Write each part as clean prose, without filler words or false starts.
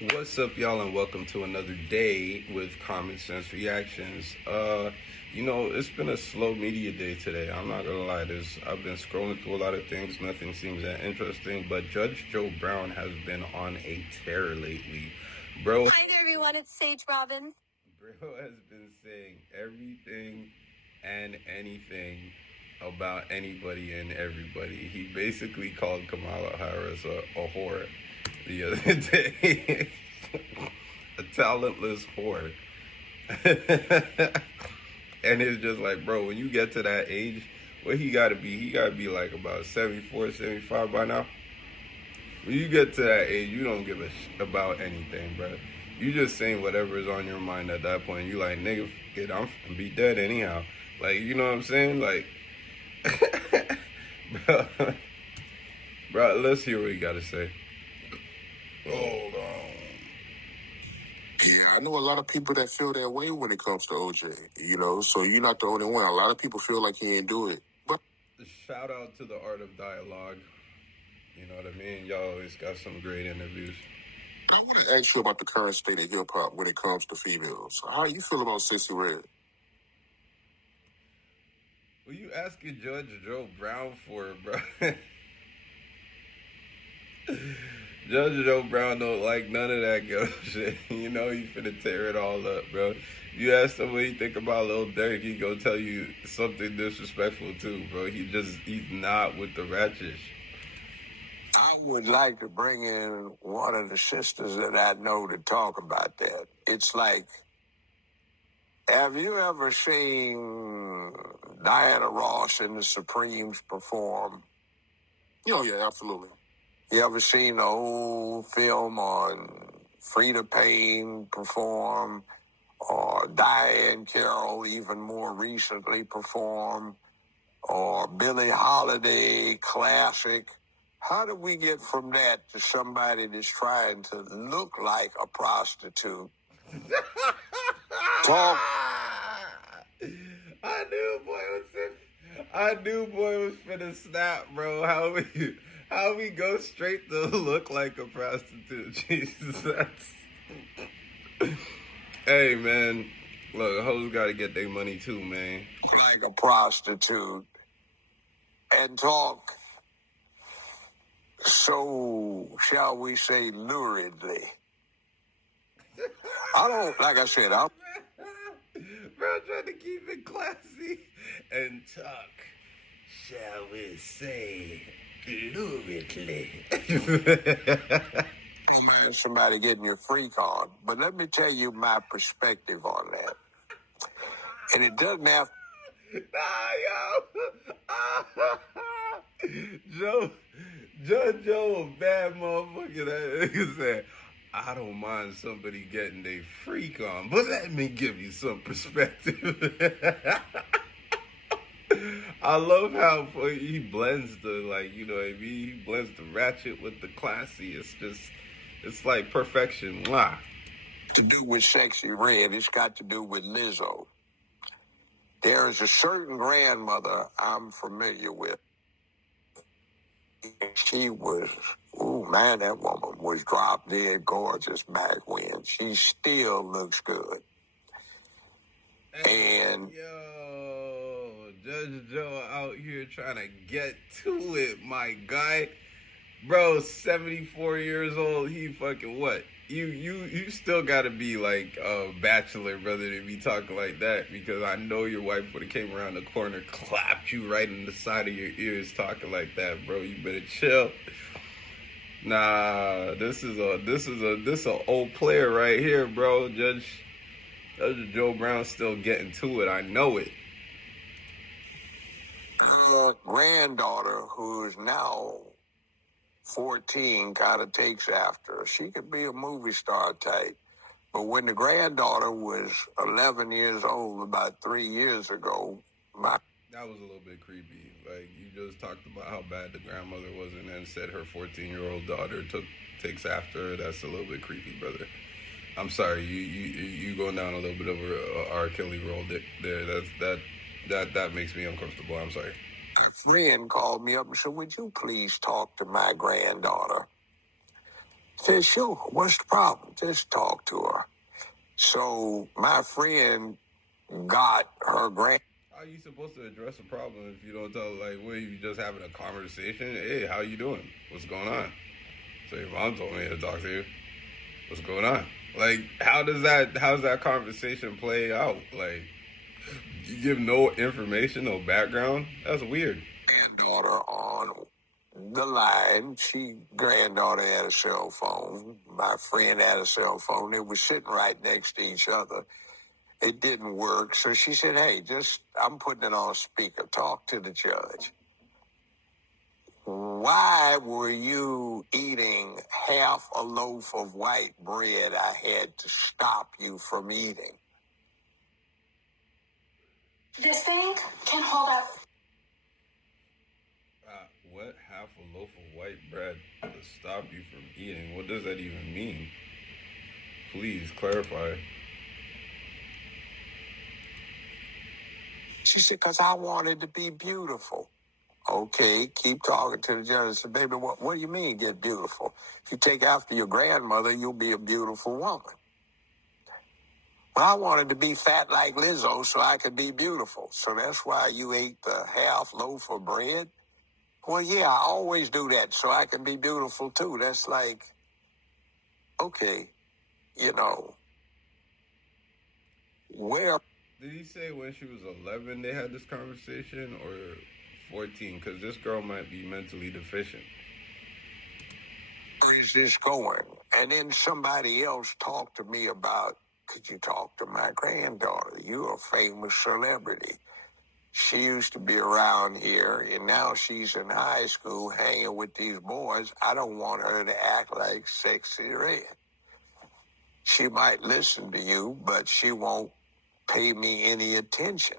What's up, y'all, and welcome to another day with Common Sense Reactions. It's been a slow media day today. I'm not gonna lie, I've been scrolling through a lot of things. Nothing seems that interesting, but Judge Joe Brown has been on a tear lately. Bro, Hi there, everyone. It's Sage Robbins. bro has been saying everything and anything about anybody and everybody. He basically called Kamala Harris a whore the other day. A talentless whore. And it's just like, bro, when you get to that age, what he gotta be? He gotta be like about 74, 75 by now. When you get to that age, you don't give a about anything, bro. You just saying whatever is on your mind at that point. You like, nigga, I'm gonna be dead anyhow. Like, you know what I'm saying? Like, bro, bro, let's hear what he gotta say. Hold on. Yeah, I know a lot of people that feel that way when it comes to OJ, so you're not the only one. A lot of people feel like he ain't do it. But Shout out to the Art of Dialogue. You know what I mean? Y'all always got some great interviews. I want to ask you about the current state of hip hop when it comes to females. How do you feel about Sissy Red? What you asking Judge Joe Brown for, bro? Judge Joe Brown don't like none of that ghetto shit. You know he finna tear it all up, bro. You ask him what he think about Lil Durk, he gonna tell you something disrespectful too, bro. He's not with the ratchet. I would like to bring in one of the sisters that I know to talk about that. It's like, have you ever seen Diana Ross and the Supremes perform? Oh, yeah, absolutely. You ever seen the old film on Frida Payne perform, or Diane Carroll even more recently perform, or Billie Holiday classic? How do we get from that to somebody that's trying to look like a prostitute? Talk. I knew boy was finna snap, bro. How we go straight to look like a prostitute? Jesus, Hey, man, look, hoes gotta get their money too, man. Like a prostitute and talk so, shall we say, luridly. Like I said, Bro, trying to keep it classy and talk, shall we say, luridly. Somebody getting your freak on, but let me tell you my perspective on that. And it doesn't have. Joe, Joe, a bad motherfucker. That nigga said, I don't mind somebody getting their freak on, but let me give you some perspective. I love how he blends the, like, you know what I mean? He blends the ratchet with the classy. It's like perfection. Mwah. To do with Sexy Red, it's got to do with Lizzo. There is a certain grandmother I'm familiar with. She was, that woman was drop dead gorgeous back when. She still looks good. And yo, Judge Joe out here trying to get to it, my guy. Bro, 74 years old. He fucking what? You still gotta be like a bachelor, brother, to be talking like that, because I know your wife would have came around the corner, clapped you right in the side of your ears talking like that, bro. You better chill. Nah, this is a old player right here, bro. Judge Joe Brown still getting to it. I know it. Granddaughter, who's now 14, kind of takes after her. She could be a movie star type. But when the granddaughter was 11 years old, about 3 years ago, that was a little bit creepy. Like, you just talked about how bad the grandmother was and then said her 14-year-old daughter takes after her. That's a little bit creepy, brother. I'm sorry, you going down a little bit over a R. Kelly roll there. That makes me uncomfortable. I'm sorry. A friend called me up and said, would you please talk to my granddaughter? Said, sure, what's the problem? Just talk to her. So my friend got her grand. How are you supposed to address a problem if you don't tell, like, what, you just having a conversation? Hey, how you doing? What's going on? So your mom told me to talk to you. What's going on? Like, how's that conversation play out? Like, you give no information, no background? That's weird. Granddaughter on the line. Granddaughter had a cell phone. My friend had a cell phone. They were sitting right next to each other. It didn't work. So she said, hey, I'm putting it on speaker. Talk to the judge. Why were you eating half a loaf of white bread I had to stop you from eating? This thing can hold up. What? Half a loaf of white bread to stop you from eating? What does that even mean? Please clarify. She said, because I wanted to be beautiful. Okay, keep talking to the judge. I said, baby, what do you mean get beautiful? If you take after your grandmother, you'll be a beautiful woman. Well, I wanted to be fat like Lizzo so I could be beautiful. So that's why you ate the half loaf of bread? Well, yeah, I always do that so I can be beautiful too. That's like, okay, where... Did he say when she was 11 they had this conversation, or 14? Because this girl might be mentally deficient. Where is this going? And then somebody else talked to me about, could you talk to my granddaughter? You're a famous celebrity. She used to be around here, and now she's in high school hanging with these boys. I don't want her to act like Sexy Red. She might listen to you, but she won't pay me any attention.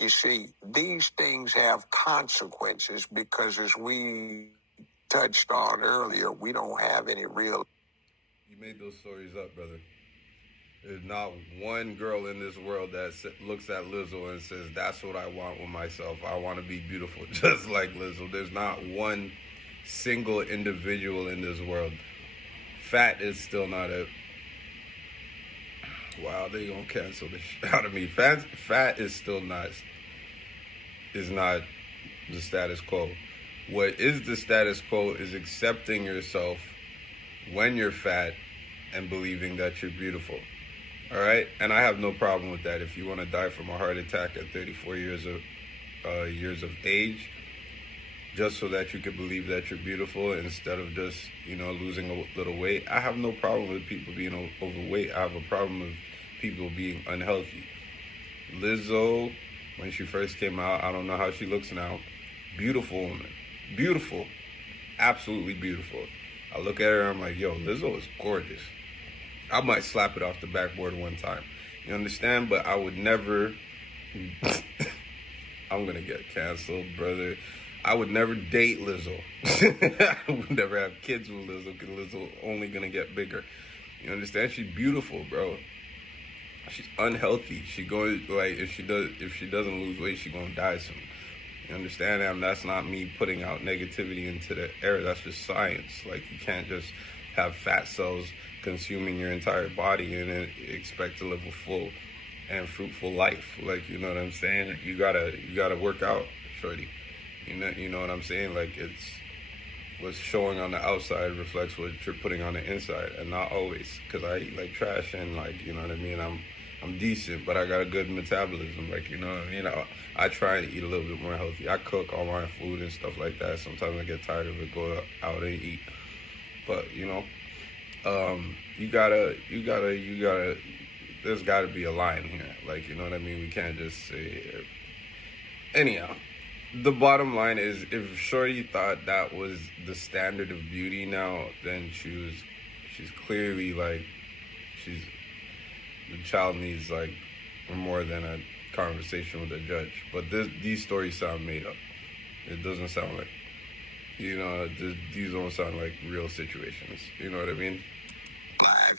You see, these things have consequences because, as we touched on earlier, we don't have any real... You made those stories up, brother. There's not one girl in this world that looks at Lizzo and says, that's what I want with myself. I want to be beautiful just like Lizzo. There's not one single individual in this world. Fat is still not a... Wow, they gonna cancel the shit out of me. Fat is still not the status quo. What is the status quo is accepting yourself when you're fat and believing that you're beautiful. All right? And I have no problem with that. If you want to die from a heart attack at 34 years of age, just so that you could believe that you're beautiful instead of just, losing a little weight. I have no problem with people being overweight. I have a problem with people being unhealthy. Lizzo, when she first came out, I don't know how she looks now. Beautiful woman. Beautiful. Absolutely beautiful. I look at her and I'm like, yo, Lizzo is gorgeous. I might slap it off the backboard one time. You understand? But I would never... I'm going to get canceled, brother. I would never date Lizzo. I would never have kids with Lizzo because Lizzo only gonna get bigger. You understand? She's beautiful, bro. She's unhealthy. She going if she doesn't lose weight, she gonna die soon. You understand? And that's not me putting out negativity into the air. That's just science. Like, you can't just have fat cells consuming your entire body and then expect to live a full and fruitful life. Like, you know what I'm saying? You gotta work out, shorty. You know what I'm saying? Like, it's what's showing on the outside reflects what you're putting on the inside, and not always. Cause I eat like trash, and like, you know what I mean. I'm decent, but I got a good metabolism. Like, you know what I mean. I try to eat a little bit more healthy. I cook all my food and stuff like that. Sometimes I get tired of it, go out and eat. But you gotta. There's gotta be a line here. Like, you know what I mean. We can't just say. Anyhow. The bottom line is, if Shorty thought that was the standard of beauty now, then she's clearly like, the child needs like more than a conversation with a judge. But these stories sound made up. It doesn't sound like, these don't sound like real situations. You know what I mean?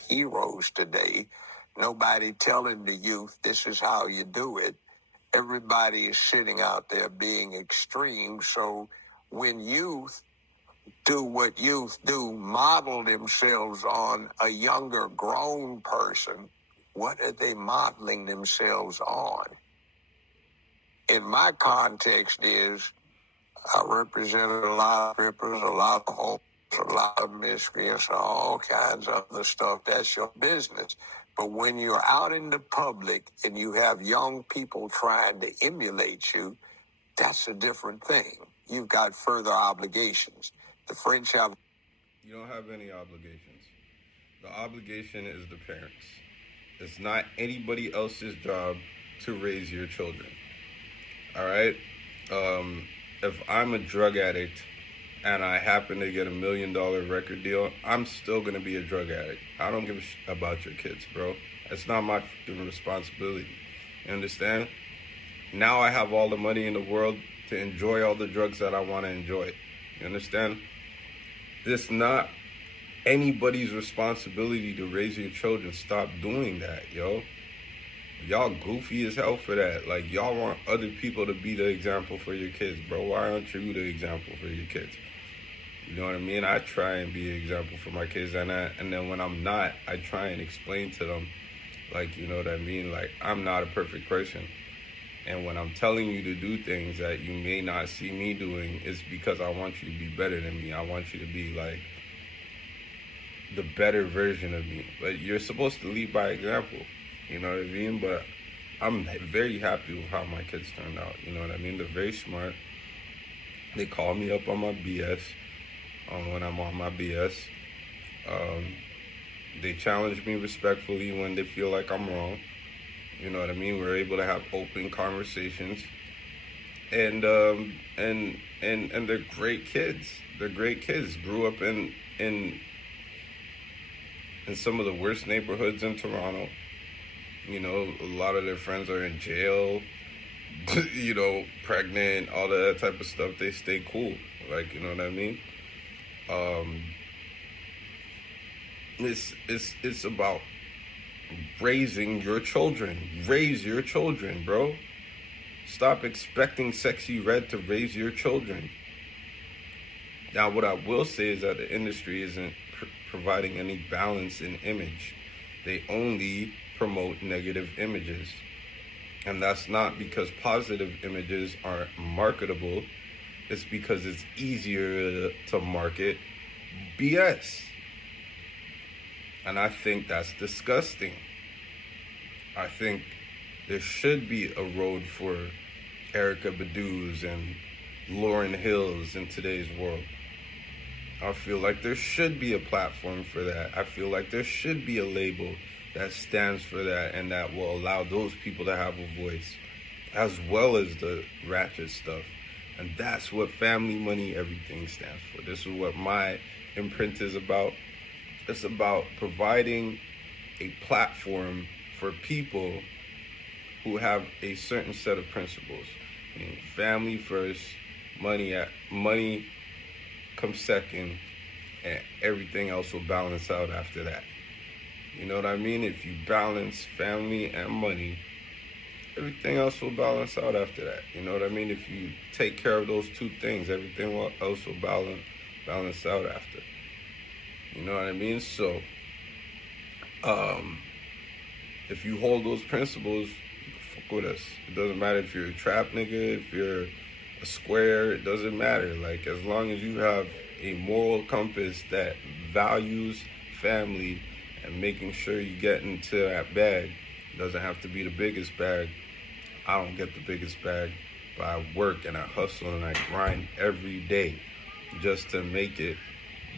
Heroes today. Nobody telling the youth this is how you do it. Everybody is sitting out there being extreme. So when youth do what youth do, model themselves on a younger grown person, what are they modeling themselves on? In my context is, I represented a lot of strippers, a lot of hoes, a lot of miscreants, all kinds of other stuff. That's your business. But when you're out in the public and you have young people trying to emulate you, that's a different thing. You've got further obligations. The French have... You don't have any obligations. The obligation is the parents. It's not anybody else's job to raise your children. All right? If I'm a drug addict and I happen to get $1 million record deal, I'm still going to be a drug addict. I don't give a shit about your kids, bro. It's not my responsibility. You understand? Now I have all the money in the world to enjoy all the drugs that I want to enjoy. You understand? It's not anybody's responsibility to raise your children. Stop doing that, yo. Y'all goofy as hell for that. Like, y'all want other people to be the example for your kids, bro. Why aren't you the example for your kids? You know what I mean? I try and be an example for my kids, and then when I'm not, I try and explain to them, like, you know what I mean? Like, I'm not a perfect person. And when I'm telling you to do things that you may not see me doing, it's because I want you to be better than me. I want you to be, like, the better version of me. But you're supposed to lead by example. You know what I mean? But I'm very happy with how my kids turned out. You know what I mean? They're very smart. They call me up on my BS when I'm on my BS. They challenge me respectfully when they feel like I'm wrong. You know what I mean? We're able to have open conversations. And they're great kids. They're great kids. Grew up in some of the worst neighborhoods in Toronto. You know, a lot of their friends are in jail, you know, pregnant, all that type of stuff. They stay cool. Like, you know what I mean? It's about raising your children. Raise your children, bro. Stop expecting Sexy Red to raise your children. Now, what I will say is that the industry isn't providing any balance in image. They only promote negative images. And that's not because positive images aren't marketable. It's because it's easier to market BS. And I think that's disgusting. I think there should be a road for Erykah Badu's and Lauryn Hill's in today's world. I feel like there should be a platform for that. I feel like there should be a label that stands for that and that will allow those people to have a voice, as well as the ratchet stuff. And that's what Family Money Everything stands for. This is what my imprint is about. It's about providing a platform for people who have a certain set of principles. I mean, family first, money comes second, and everything else will balance out after that. You know what I mean? If you balance family and money, everything else will balance out after that. You know what I mean? If you take care of those two things, everything else will balance out after. You know what I mean? So, if you hold those principles, fuck with us. It doesn't matter if you're a trap nigga, if you're a square, it doesn't matter. Like, as long as you have a moral compass that values family and making sure you get into that bag, it doesn't have to be the biggest bag. I don't get the biggest bag, but I work and I hustle and I grind every day just to make it,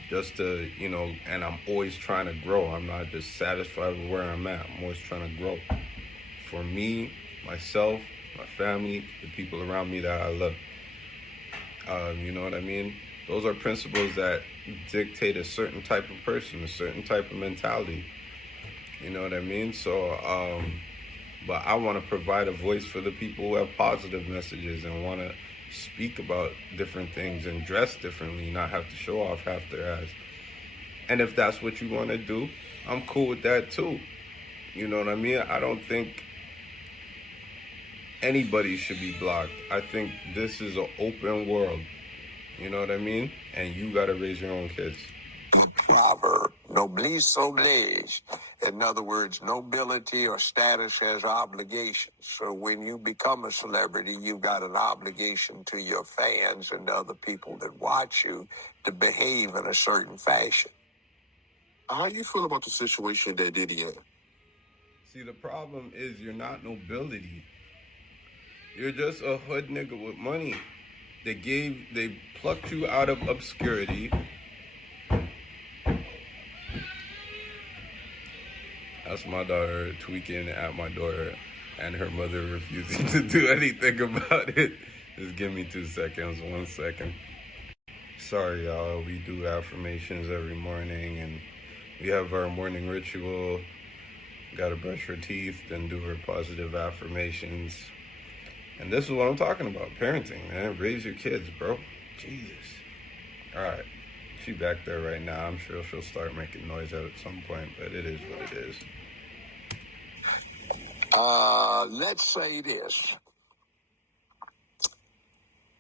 just to, you know, and I'm always trying to grow. I'm not just satisfied with where I'm at. I'm always trying to grow. For me, myself, my family, the people around me that I love. You know what I mean? Those are principles that dictate a certain type of person, a certain type of mentality. You know what I mean? So, but I want to provide a voice for the people who have positive messages and want to speak about different things and dress differently, not have to show off half their ass. And if that's what you want to do, I'm cool with that too. You know what I mean? I don't think anybody should be blocked. I think this is an open world. You know what I mean? And you got to raise your own kids. Proverb, noblesse oblige. In other words, nobility or status has obligations. So when you become a celebrity, you've got an obligation to your fans and the other people that watch you to behave in a certain fashion. How you feel about the situation that Diddy in? See, the problem is you're not nobility. You're just a hood nigga with money. They plucked you out of obscurity. That's my daughter tweaking at my door and her mother refusing to do anything about it. Just give me 2 seconds, 1 second. Sorry, y'all. We do affirmations every morning and we have our morning ritual. Gotta brush her teeth, then do her positive affirmations. And this is what I'm talking about, parenting, man. Raise your kids, bro. Jesus. All right. She back there right now. I'm sure she'll start making noise at some point, but it is what it is. Let's say this.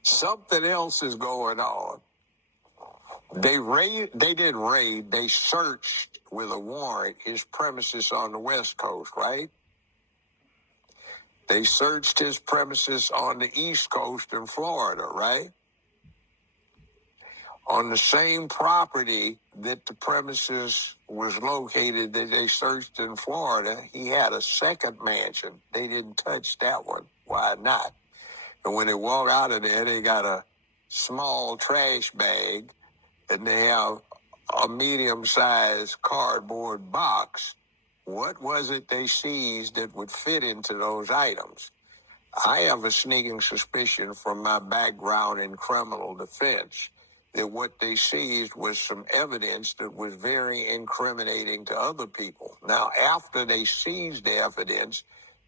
Something else is going on. They didn't raid, they searched with a warrant his premises on the West Coast, right? They searched his premises on the East Coast in Florida, right? On the same property that the premises was located that they searched in Florida, he had a second mansion. They didn't touch that one. Why not? And when they walk out of there, they got a small trash bag and they have a medium-sized cardboard box. What was it they seized that would fit into those items? I have a sneaking suspicion from my background in criminal defense that what they seized was some evidence that was very incriminating to other people. Now, after they seized the evidence,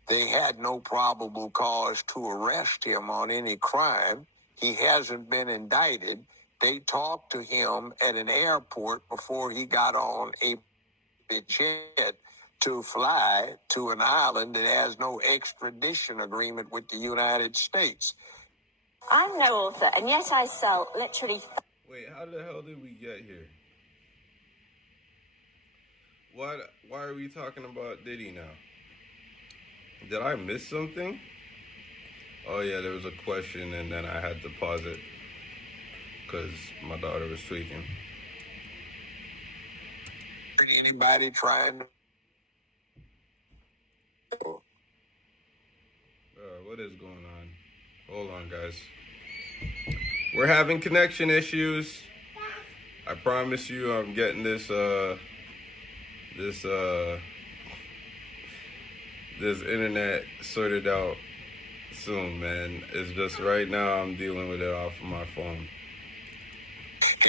they had no probable cause to arrest him on any crime. He hasn't been indicted. They talked to him at an airport before he got on a jet to fly to an island that has no extradition agreement with the United States. I'm no author, and yet I sell literally. Wait, how the hell did we get here? Why are we talking about Diddy now? Did I miss something? Oh yeah, there was a question and then I had to pause it because my daughter was tweaking. Anybody trying to... What is going on? Hold on, guys. We're having connection issues. I promise you I'm getting this internet sorted out soon, man. It's just right now I'm dealing with it off of my phone.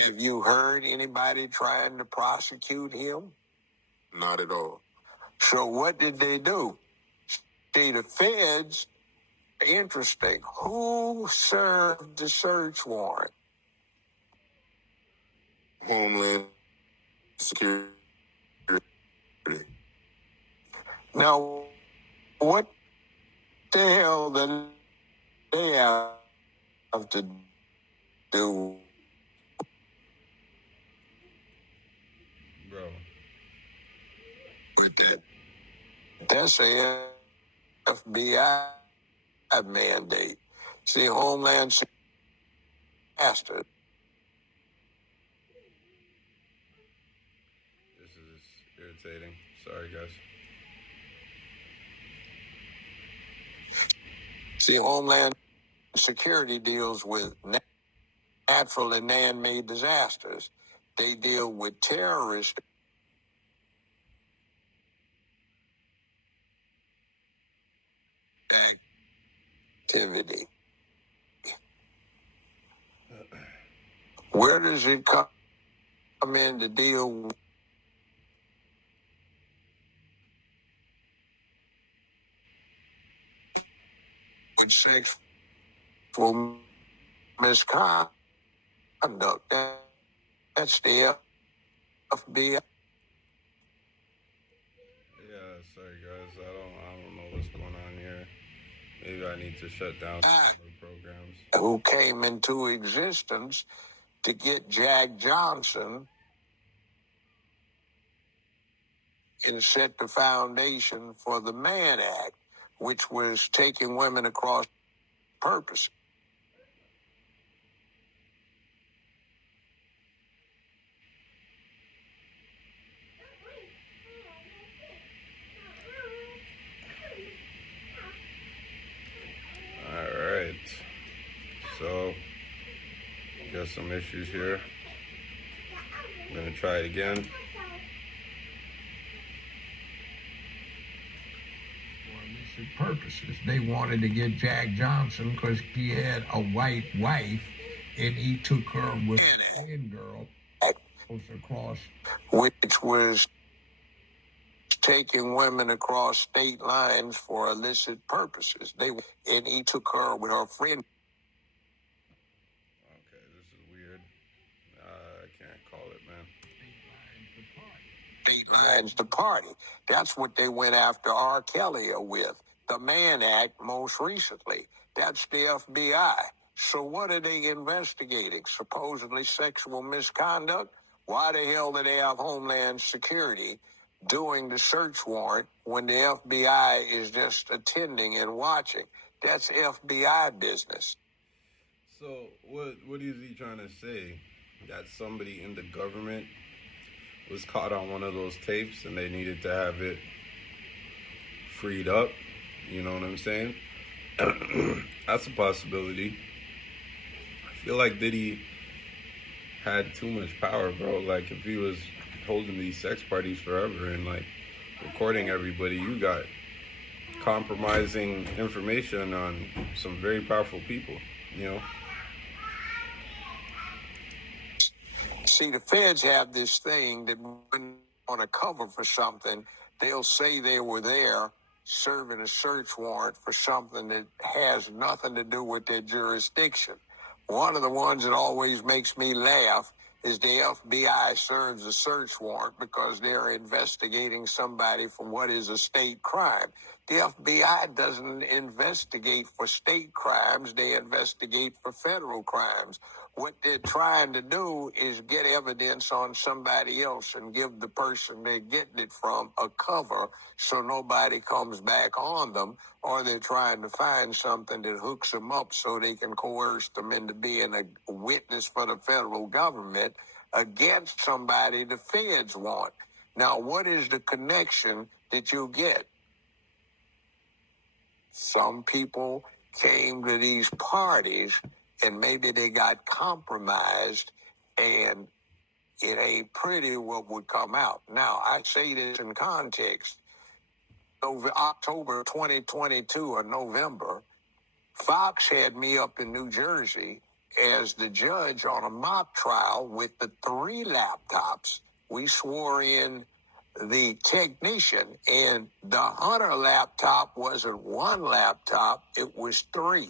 Have you heard anybody trying to prosecute him? Not at all. So what did they do? See, the feds, interesting. Who served the search warrant? Homeland Security. Now, what the hell do they have to do Bro. with that? That's a FBI mandate. See, Homeland Security. This is irritating. Sorry, guys. See, Homeland Security deals with natural and man-made disasters. They deal with terrorist activity. Where does it come in to deal with sexual misconduct? That's the FBI. Yeah, sorry guys. I don't know what's going on here. Maybe I need to shut down some of the programs. Who came into existence to get Jack Johnson and set the foundation for the Mann Act, which was taking women across purpose. All right. So, got some issues here. I'm gonna try it again. For illicit purposes. They wanted to get Jack Johnson because he had a white wife, and he took her with a Indian girl across, which was taking women across state lines for illicit purposes. And he took her with her friend. Okay, this is weird. I can't call it, man. State lines to party. That's what they went after R. Kelly with. The Mann Act most recently. That's the FBI. So what are they investigating? Supposedly sexual misconduct? Why the hell do they have Homeland Security doing the search warrant when the FBI is just attending and watching? That's FBI business. So what is he trying to say? That somebody in the government was caught on one of those tapes and they needed to have it freed up? You know what I'm saying? That's a possibility. I feel like Diddy had too much power, bro. Like, if he was holding these sex parties forever and, like, recording everybody, you got compromising information on some very powerful people, you know? See, the feds have this thing that when on a cover for something, they'll say they were there serving a search warrant for something that has nothing to do with their jurisdiction. One of the ones that always makes me laugh is the FBI serves a search warrant because they're investigating somebody for what is a state crime. The FBI doesn't investigate for state crimes, they investigate for federal crimes. What they're trying to do is get evidence on somebody else and give the person they're getting it from a cover so nobody comes back on them, or they're trying to find something that hooks them up so they can coerce them into being a witness for the federal government against somebody the feds want. Now, what is the connection that you get? Some people came to these parties and maybe they got compromised and it ain't pretty what would come out. Now, I say this in context. Over October 2022 or November, Fox had me up in New Jersey as the judge on a mock trial with the 3 laptops. We swore in the technician, and the Hunter laptop wasn't 1 laptop, it was 3.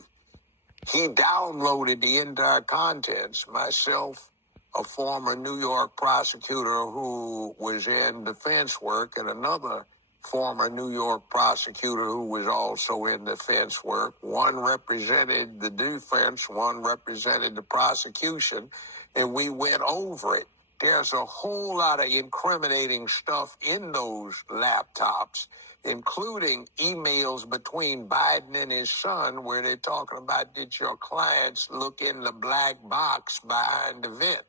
He downloaded the entire contents. Myself, a former New York prosecutor who was in defense work, and another former New York prosecutor who was also in defense work. One represented the defense, one represented the prosecution, and we went over it. There's a whole lot of incriminating stuff in those laptops, including emails between Biden and his son where they're talking about, did your clients look in the black box behind the vent?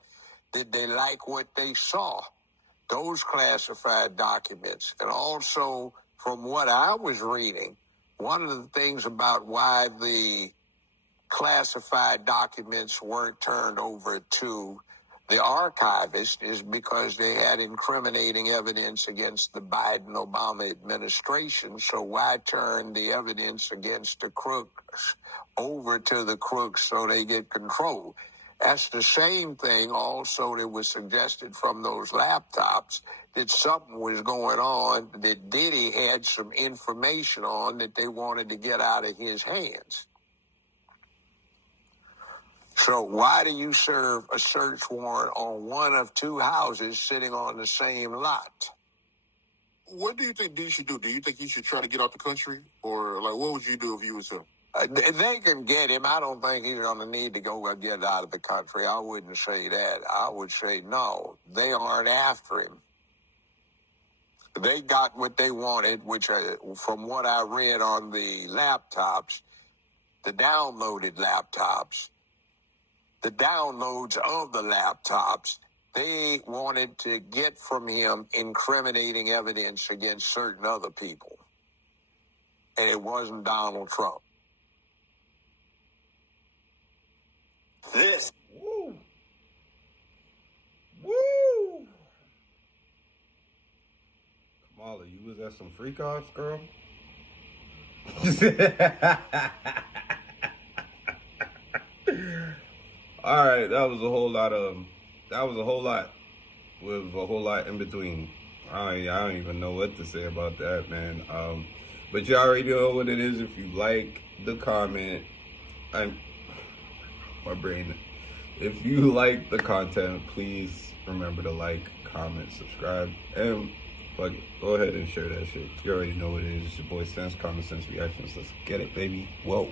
Did they like what they saw? Those classified documents. And also, from what I was reading, one of the things about why the classified documents weren't turned over to the archivist is because they had incriminating evidence against the Biden-Obama administration. So why turn the evidence against the crooks over to the crooks so they get control? That's the same thing also that was suggested from those laptops, that something was going on that Diddy had some information on that they wanted to get out of his hands. So why do you serve a search warrant on one of 2 houses sitting on the same lot? What do you think D should do? Do you think he should try to get out the country? Or, like, what would you do if you was him? They can get him. I don't think he's going to need to go get out of the country. I wouldn't say that. I would say no. They aren't after him. They got what they wanted, which, from what I read on the laptops, the downloaded laptops, the downloads of the laptops, they wanted to get from him incriminating evidence against certain other people. And it wasn't Donald Trump. This. Woo. Woo. Kamala, you was at some freak offs, girl? All right, that was a whole lot. With a whole lot in between. I don't even know what to say about that, man. But you already know what it is. If you like the comment, my brain. If you like the content, please remember to like, comment, subscribe, and fuck it, go ahead and share that shit. You already know what it is. It's your boy Sense, Common Sense Reactions. Let's get it, baby. Whoa.